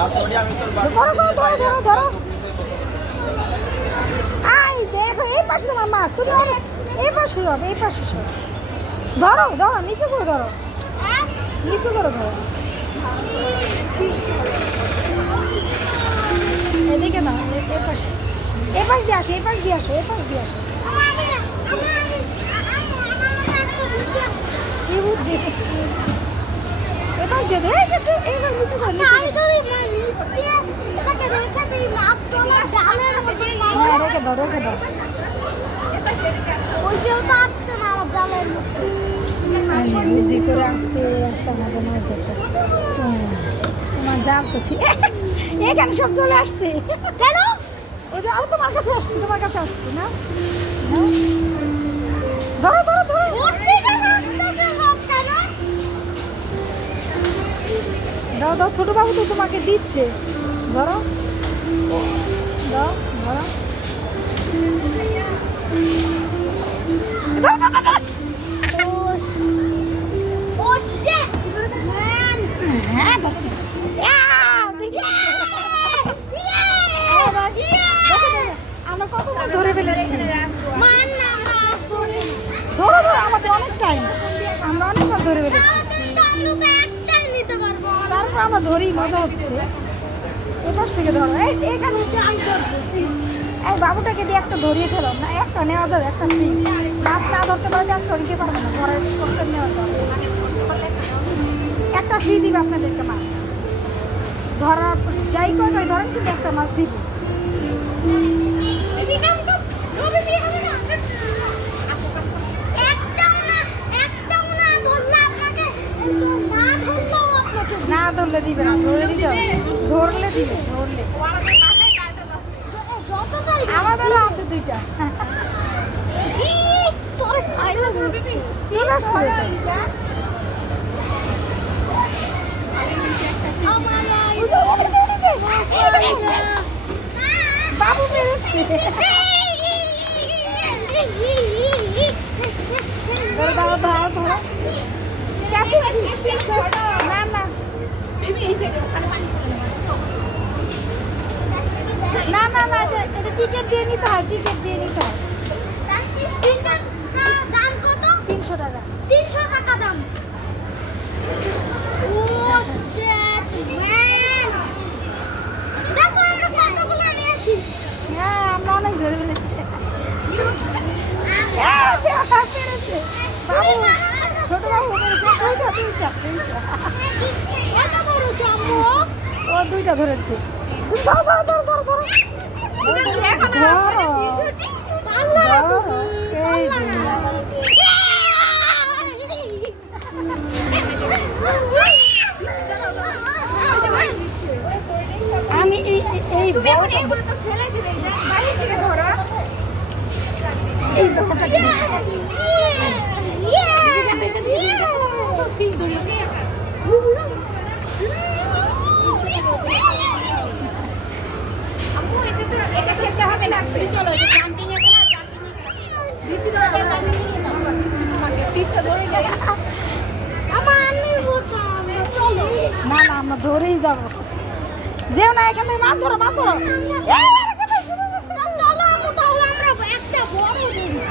ধরো ধরো ধরো ধরো ধরো। আই দেখো এই পাশে তোমার মাছ, তুমি এই পাশে সব, এই পাশে সব। ধরো ধরো, নিচে করে ধরো, নিচে করে ধরো। এদিকে না, এই পাশে, এই পাশ দিয়ে আসো, এই পাশ দিয়ে আসো, এই পাশ দিয়ে আসো। কি বুঝছি এই পাশ দিয়ে ধরে একটু এইবার নিচে ধরো, নিচে হ্যাঁ রেখে দাও, রেখে দাও। বুঝি করে আস্তে আস্তে আমাদের মাছ ধরতে। তোমার জাল তো ছিল এখানে সব চলে আসছে কেন? ওই যে আমি তোমার কাছে আসছি, তোমার কাছে আসছি না। ধরো ধরো ধরো, দাও দাও, ছোট বাবু তো তোমাকে দিচ্ছে। ধরো দাও, ধরো হ্যাঁ ধরছি। আমরা কতবার ধরে ফেলেছি। ধরো ধরো, আমাদের অনেক টাইম, আমরা অনেকবার ধরে ফেলেছি। তারপর আমরা ধরি, মজা হচ্ছে। এ পাশ থেকে ধরো, এখানে এই বাবুটাকে দিয়ে একটা ধরিয়ে ফেলো না, একটা নেওয়া যাবে, একটা ফ্রি। মাছ না ধরতে পারলে একটা নিতে পারবো না, ঘরের করতে নেওয়া যাবে। একটা ফ্রি দিবে আপনাদেরকে মাছ ধরার, যাই কয়টাই ধরেন কিন্তু একটা মাছ দিবে। না ধরলে দিবে না, ধরলে দিতে হবে, ধরলে দিবে, ধরলে। আমাদেরও আছে দুইটা। বাবু পেরেছে। ধরো ধরো ধরো, না না না না না, এটা টিকিট দিয়ে নিতে হয়, টিকিট দিয়ে নিতে হয়। 300 টাকা। 300 টাকা দাম। ও শিট ম্যান, দেখো আমরা কতগুলো নিয়েছি। হ্যাঁ আমরা অনেক ধরে ফেলেছি। পেরেছে বাবু, ছোট বাবু পেরেছে। দুইটা এত বড় জম্বো, ও দুইটা ধরেছে। ধরো ধরো ধরো ধরো ধরো ধরো, এই যে আমি এই বড়টা এটা খেতে হবে না, চলো জাম্পিং এ না, না না আমরা ধরেই যাবো। যেও না, এখানে মাছ ধরো, মাছ ধরো।